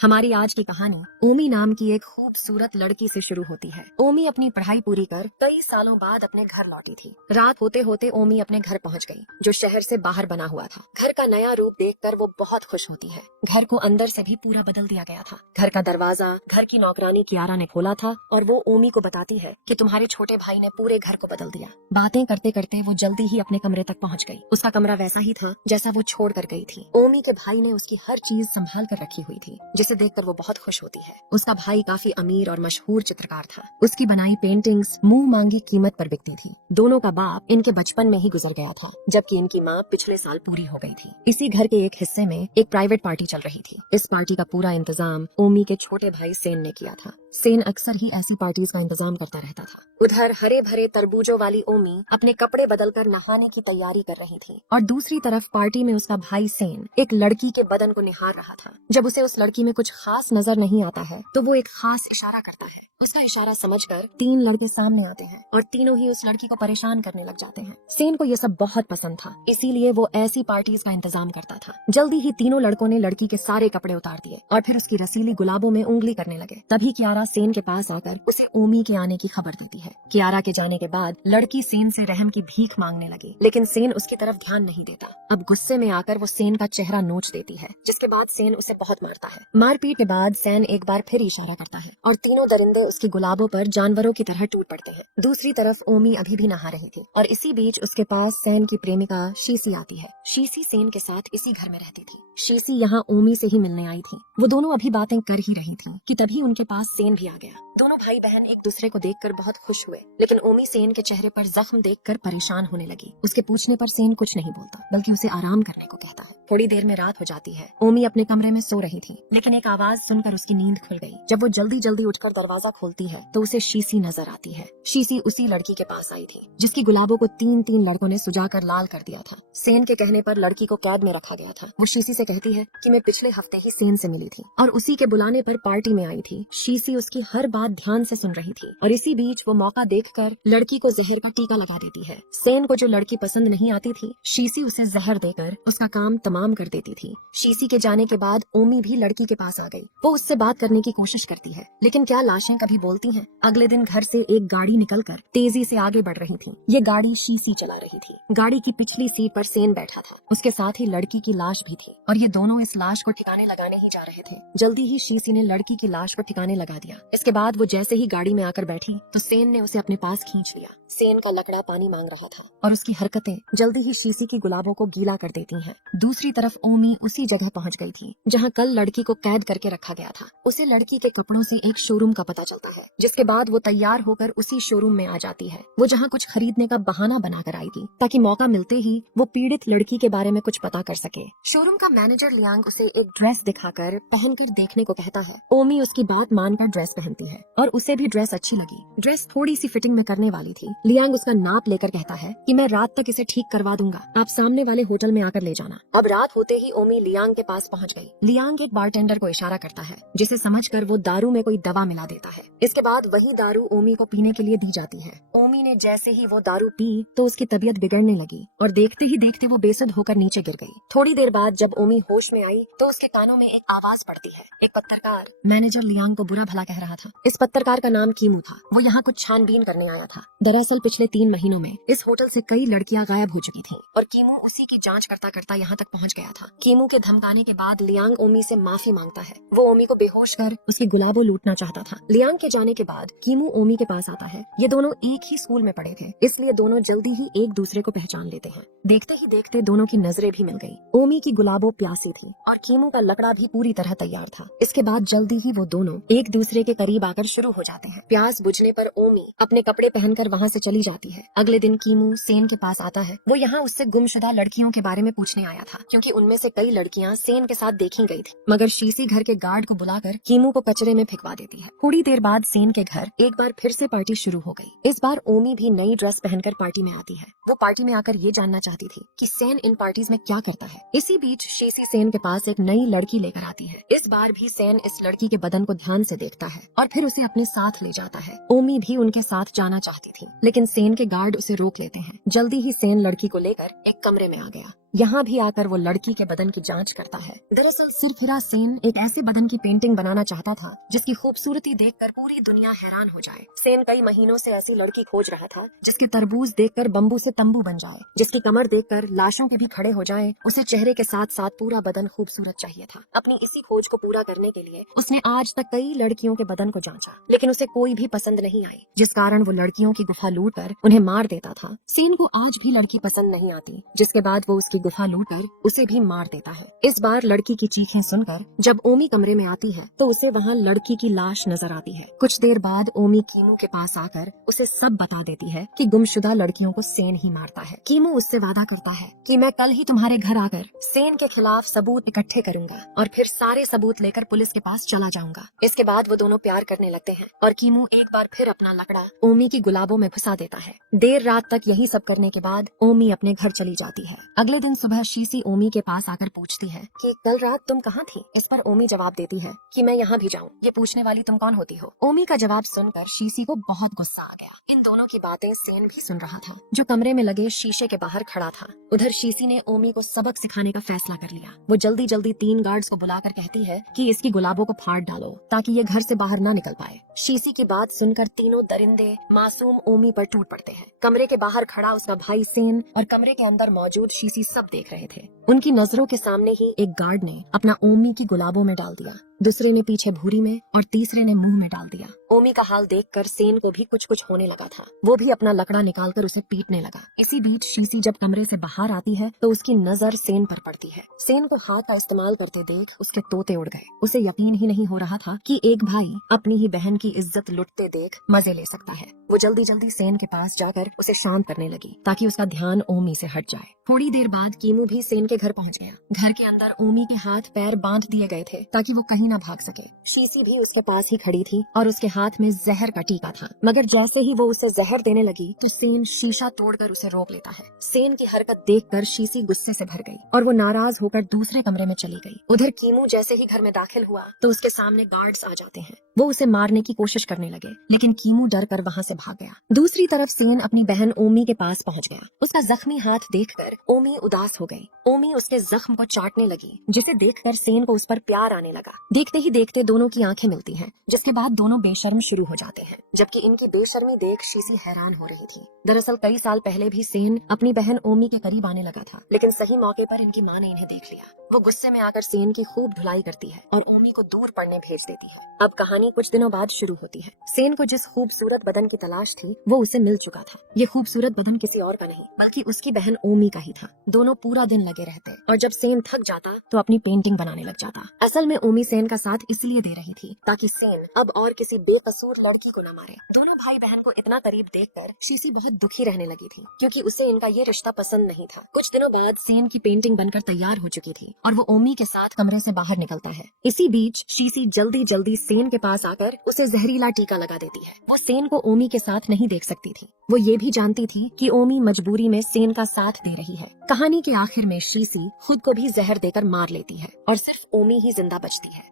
हमारी आज की कहानी ओमी नाम की एक खूबसूरत लड़की से शुरू होती है। ओमी अपनी पढ़ाई पूरी कर कई सालों बाद अपने घर लौटी थी। रात होते होते ओमी अपने घर पहुंच गई, जो शहर से बाहर बना हुआ था। घर का नया रूप देखकर वो बहुत खुश होती है। घर को अंदर से भी पूरा बदल दिया गया था। घर का दरवाजा घर की नौकरानी कियारा ने खोला था और वो ओमी को बताती है कि तुम्हारे छोटे भाई ने पूरे घर को बदल दिया। बातें करते करते वो जल्दी ही अपने कमरे तक पहुंच गई। उसका कमरा वैसा ही था जैसा वो छोड़ कर गई थी। ओमी के भाई ने उसकी हर चीज संभाल कर रखी हुई थी, जिसे देखकर वो बहुत खुश होती है। उसका भाई काफी अमीर और मशहूर चित्रकार था। उसकी बनाई पेंटिंग्स मुंह मांगी कीमत पर बिकती थी। दोनों का बाप इनके बचपन में ही गुजर गया था, जबकि इनकी माँ पिछले साल पूरी हो गई थी। इसी घर के एक हिस्से में एक प्राइवेट पार्टी चल रही थी। इस पार्टी का पूरा इंतजाम ओमी के छोटे भाई सेन ने किया था। सेन अक्सर ही ऐसी पार्टीज का इंतजाम करता रहता था। उधर हरे भरे तरबूजों वाली ओमी अपने कपड़े बदलकर नहाने की तैयारी कर रही थी और दूसरी तरफ पार्टी में उसका भाई सेन एक लड़की के बदन को निहार रहा था। जब उसे उस लड़की में कुछ खास नजर नहीं आता है तो वो एक खास इशारा करता है। उसका इशारा समझकर तीन लड़के सामने आते हैं और तीनों ही उस लड़की को परेशान करने लग जाते हैं। सेन को ये सब बहुत पसंद था, इसीलिए वो ऐसी पार्टीज का इंतजाम करता था। जल्दी ही तीनों लड़कों ने लड़की के सारे कपड़े उतार दिए और फिर उसकी रसीली गुलाबों में उंगली करने लगे। तभी कियारा सेन के पास आकर उसे ओमी के आने की खबर देती है। कियारा के जाने के बाद लड़की सेन से रहम की भीख मांगने लगी, लेकिन सेन उसकी तरफ ध्यान नहीं देता। अब गुस्से में आकर वो सेन का चेहरा नोच देती है, जिसके बाद सेन उसे बहुत मारता है। मारपीट के बाद सेन एक बार फिर इशारा करता है और तीनों दरिंदे उसकी गुलाबों पर जानवरों की तरह टूट पड़ते हैं। दूसरी तरफ ओमी अभी भी नहा रही थी और इसी बीच उसके पास सेन की प्रेमिका शीसी आती है। शीसी सेन के साथ इसी घर में रहती थी। शीसी यहाँ ओमी से ही मिलने आई थी। वो दोनों अभी बातें कर ही रही थी कि तभी उनके पास सेन भी आ गया। दोनों भाई बहन एक दूसरे को देखकर बहुत खुश हुए, लेकिन ओमी सेन के चेहरे पर जख्म देखकर परेशान होने लगी। उसके पूछने पर सेन कुछ नहीं बोलता, बल्कि उसे आराम करने को कहता है। थोड़ी देर में रात हो जाती है। ओमी अपने कमरे में सो रही थी, लेकिन एक आवाज सुनकर उसकी नींद खुल गई। जब वो जल्दी जल्दी उठकर दरवाजा खोलती है तो उसे शीसी नजर आती है। शीसी उसी लड़की के पास आई थी जिसकी गुलाबों को तीन तीन लड़कों ने सुजाकर लाल कर दिया था। सेन के कहने पर लड़की को कैद में रखा गया था। वो शीसी से कहती है कि मैं पिछले हफ्ते ही सेन से मिली थी और उसी के बुलाने पर पार्टी में आई थी। शीसी उसकी हर बात ध्यान से सुन रही थी और इसी बीच वो मौका देखकर लड़की को जहर का टीका लगा देती है। सेन को जो लड़की पसंद नहीं आती थी, शीसी उसे जहर देकर उसका काम तमाम कर देती थी। शीसी के जाने के बाद ओमी भी लड़की के पास आ गई। वो उससे बात करने की कोशिश करती है, लेकिन क्या लाशें कभी बोलती हैं? अगले दिन घर से एक गाड़ी निकलकर तेजी से आगे बढ़ रही थी। ये गाड़ी शीसी चला रही थी। गाड़ी की पिछली सीट पर सेन बैठा था। उसके साथ ही लड़की की लाश भी थी और ये दोनों इस लाश को ठिकाने लगाने ही जा रहे थे। जल्दी ही शीसी ने लड़की की लाश को ठिकाने लगा दिया। इसके बाद वो जैसे ही गाड़ी में आकर बैठी तो सेन ने उसे अपने पास खींच लिया। सेन का लकड़ा पानी मांग रहा था और उसकी हरकतें जल्दी ही शीसी की गुलाबों को गीला कर देती हैं। दूसरी तरफ ओमी उसी जगह पहुंच गई थी जहां कल लड़की को कैद करके रखा गया था। उसे लड़की के कपड़ों से एक शोरूम का पता चलता है, जिसके बाद वो तैयार होकर उसी शोरूम में आ जाती है। वो जहां कुछ खरीदने का बहाना बनाकर आई थी ताकि मौका मिलते ही वो पीड़ित लड़की के बारे में कुछ पता कर सके। शोरूम का मैनेजर लियांग उसे एक ड्रेस दिखाकर पहनकर देखने को कहता है। ओमी उसकी बात मानकर ड्रेस पहनती है और उसे भी ड्रेस अच्छी लगी। ड्रेस थोड़ी सी फिटिंग में करने वाली थी। लियांग उसका नाप लेकर कहता है कि मैं रात तक इसे ठीक करवा दूंगा, आप सामने वाले होटल में आकर ले जाना। अब रात होते ही ओमी लियांग के पास पहुंच गई। लियांग एक बारटेंडर को इशारा करता है, जिसे समझकर वो दारू में कोई दवा मिला देता है। इसके बाद वही दारू ओमी को पीने के लिए दी जाती है। ओमी ने जैसे ही वो दारू पी तो उसकी तबीयत बिगड़ने लगी और देखते ही देखते वो बेसुध होकर नीचे गिर गई। थोड़ी देर बाद जब ओमी होश में आई तो उसके कानों में एक आवाज पड़ती है। एक पत्रकार मैनेजर लियांग को बुरा भला कह रहा था। इस पत्रकार का नाम कीमू था। वो यहाँ कुछ छानबीन करने आया था। दरअसल पिछले 3 महीनों में इस होटल से कई लड़कियां गायब हो चुकी थीं और कीमू उसी की जांच करता करता यहाँ तक पहुँच गया था। कीमू के धमकाने के बाद लियांग ओमी से माफी मांगता है। वो ओमी को बेहोश कर उसकी गुलाबों लूटना चाहता था। लियांग के जाने के बाद कीमू ओमी के पास आता है। ये दोनों एक ही स्कूल में पढ़े थे, इसलिए दोनों जल्दी ही एक दूसरे को पहचान लेते हैं। देखते ही देखते दोनों की नजरें भी मिल गई। ओमी की गुलाबों प्यासी थी और कीमू का लकड़ा भी पूरी तरह तैयार था। इसके बाद जल्दी ही वो दोनों एक दूसरे के करीब आकर शुरू हो जाते हैं। प्यास बुझने पर ओमी अपने कपड़े पहनकर वहाँ से चली जाती है। अगले दिन कीमू सेन के पास आता है। वो यहाँ उससे गुमशुदा लड़कियों के बारे में पूछने आया था, क्योंकि उनमें से कई लड़कियाँ सेन के साथ देखी गई थी। मगर शीसी घर के गार्ड को बुलाकर कीमू को कचरे में फेंकवा देती है। थोड़ी देर बाद सेन के घर एक बार फिर से पार्टी शुरू हो गई। इस बार ओमी भी नई ड्रेस पहनकर पार्टी में आती है। वो पार्टी में आकर ये जानना चाहती थी कि सेन इन पार्टीज में क्या करता है। इसी बीच शीसी सेन के पास एक नई लड़की लेकर आती है। इस बार भी सेन इस लड़की के बदन को ध्यान से देखता है और फिर उसे अपने साथ ले जाता है। ओमी भी उनके साथ जाना चाहती थी, लेकिन सेन के गार्ड उसे रोक लेते हैं। जल्दी ही सेन लड़की को लेकर एक कमरे में आ गया। यहाँ भी आकर वो लड़की के बदन की जांच करता है। दरअसल सिरफिरा सेन एक ऐसे बदन की पेंटिंग बनाना चाहता था जिसकी खूबसूरती देखकर पूरी दुनिया हैरान हो जाए। सेन कई महीनों से ऐसी लड़की खोज रहा था जिसके तरबूज देखकर बम्बू से तंबू बन जाए, जिसकी कमर देखकर लाशों के भी खड़े हो जाए। उसे चेहरे के साथ साथ पूरा बदन खूबसूरत चाहिए था। अपनी इसी खोज को पूरा करने के लिए उसने आज तक कई लड़कियों के बदन को जांचा, लेकिन उसे कोई भी पसंद नहीं आई, जिस कारण वो लड़कियों की गुफा लूट कर उन्हें मार देता था। सेन को आज भी लड़की पसंद नहीं आती, जिसके बाद वो उसकी गुफा लूट कर उसे भी मार देता है। इस बार लड़की की चीखें सुनकर जब ओमी कमरे में आती है तो उसे वहाँ लड़की की लाश नजर आती है। कुछ देर बाद ओमी कीमू के पास आकर उसे सब बता देती है कि गुमशुदा लड़कियों को सेन ही मारता है। कीमू उससे वादा करता है कि मैं कल ही तुम्हारे घर आकर सेन के खिलाफ सबूत इकट्ठे करूंगा और फिर सारे सबूत लेकर पुलिस के पास चला जाऊंगा। इसके बाद वो दोनों प्यार करने लगते हैं और कीमू एक बार फिर अपना लकड़ा ओमी की गुलाबों में घुसा देता है। देर रात तक यही सब करने के बाद ओमी अपने घर चली जाती है। अगले दिन सुबह शीशी ओमी के पास आकर पूछती है कि कल रात तुम कहाँ थी? इस पर ओमी जवाब देती है कि मैं यहाँ भी जाऊँ, ये पूछने वाली तुम कौन होती हो? ओमी का जवाब सुनकर शीशी को बहुत गुस्सा आ गया। इन दोनों की बातें सेन भी सुन रहा था, जो कमरे में लगे शीशे के बाहर खड़ा था। उधर शीशी ने ओमी को सबक सिखाने का फैसला कर लिया। वो जल्दी जल्दी 3 गार्ड्स को बुलाकर कहती है कि इसकी गुलाबों को फाड़ डालो ताकि ये घर से बाहर ना निकल पाए। शीशी की बात सुनकर तीनों दरिंदे मासूम ओमी पर टूट पड़ते हैं। कमरे के बाहर खड़ा उसका भाई सेन और कमरे के अंदर मौजूद शीशी सब देख रहे थे। उनकी नजरों के सामने ही एक गार्ड ने अपना ओमी की गुलाबों में डाल दिया, दूसरे ने पीछे भूरी में और तीसरे ने मुंह में डाल दिया। ओमी का हाल देखकर सेन को भी कुछ कुछ होने लगा था। वो भी अपना लकड़ा निकालकर उसे पीटने लगा। इसी बीच शीशी जब कमरे से बाहर आती है तो उसकी नजर सेन पर पड़ती है। सेन को हाथ का इस्तेमाल करते देख उसके तोते उड़ गए। उसे यकीन ही नहीं हो रहा था कि एक भाई अपनी ही बहन की इज्जत लुटते देख मजे ले सकता है। वो जल्दी जल्दी सेन के पास जाकर उसे शांत करने लगी ताकि उसका ध्यान ओमी से हट जाए। थोड़ी देर बाद कीमू भी सेन के घर पहुंच गया। घर के अंदर ओमी के हाथ पैर बांध दिए गए थे ताकि वो कहीं न भाग सके। शीशी भी उसके पास ही खड़ी थी और उसके हाथ में जहर का टीका था, मगर जैसे ही वो उसे जहर देने लगी तो सेन शीशा तोड़कर उसे रोक लेता है। सेन की हरकत देखकर शीशी गुस्से से भर गई और वो नाराज होकर दूसरे कमरे में चली गई। उधर कीमू जैसे ही घर में दाखिल हुआ तो उसके सामने गार्ड्स आ जाते हैं। वो उसे मारने की कोशिश करने लगे, लेकिन कीमू डर कर वहाँ से भाग गया। दूसरी तरफ सेन अपनी बहन ओमी के पास पहुँच गया। उसका जख्मी हाथ देखकर ओमी उदास हो गई। ओमी उसके जख्म को चाटने लगी, जिसे देखकर सेन को उस पर प्यार आने लगा। देखते ही देखते दोनों की आंखें मिलती हैं, जिसके बाद दोनों बेशर्म शुरू हो जाते हैं। जबकि इनकी बेशर्मी देख शीशी हैरान हो रही थी। दरअसल कई साल पहले भी सेन अपनी बहन ओमी के करीब आने लगा था, लेकिन सही मौके पर इनकी माँ ने इन्हें देख लिया। वो गुस्से में आकर सेन की खूब धुलाई करती है और ओमी को दूर पढ़ने भेज देती है। अब कहानी कुछ दिनों बाद शुरू होती है। सेन को जिस खूबसूरत बदन की तलाश थी वो उसे मिल चुका था। ये खूबसूरत बदन किसी और का नहीं बल्कि उसकी बहन ओमी का ही था। दोनों पूरा दिन लगे रहते और जब सेन थक जाता तो अपनी पेंटिंग बनाने लग जाता। असल में ओमी सेन का साथ इसलिए दे रही थी ताकि सेन अब और किसी बेकसूर लड़की को न मारे। दोनों भाई बहन को इतना करीब देखकर शीशी बहुत दुखी रहने लगी थी, क्योंकि उसे इनका ये रिश्ता पसंद नहीं था। कुछ दिनों बाद सेन की पेंटिंग बनकर तैयार हो चुकी थी और वो ओमी के साथ कमरे से बाहर निकलता है। इसी बीच शीशी जल्दी जल्दी सेन के पास आकर उसे जहरीला टीका लगा देती है। वो सेन को ओमी के साथ नहीं देख सकती थी। वो ये भी जानती थी कि ओमी मजबूरी में सेन का साथ दे रही है। कहानी के आखिर में शीशी खुद को भी जहर देकर मार लेती है और सिर्फ ओमी ही जिंदा बचती है।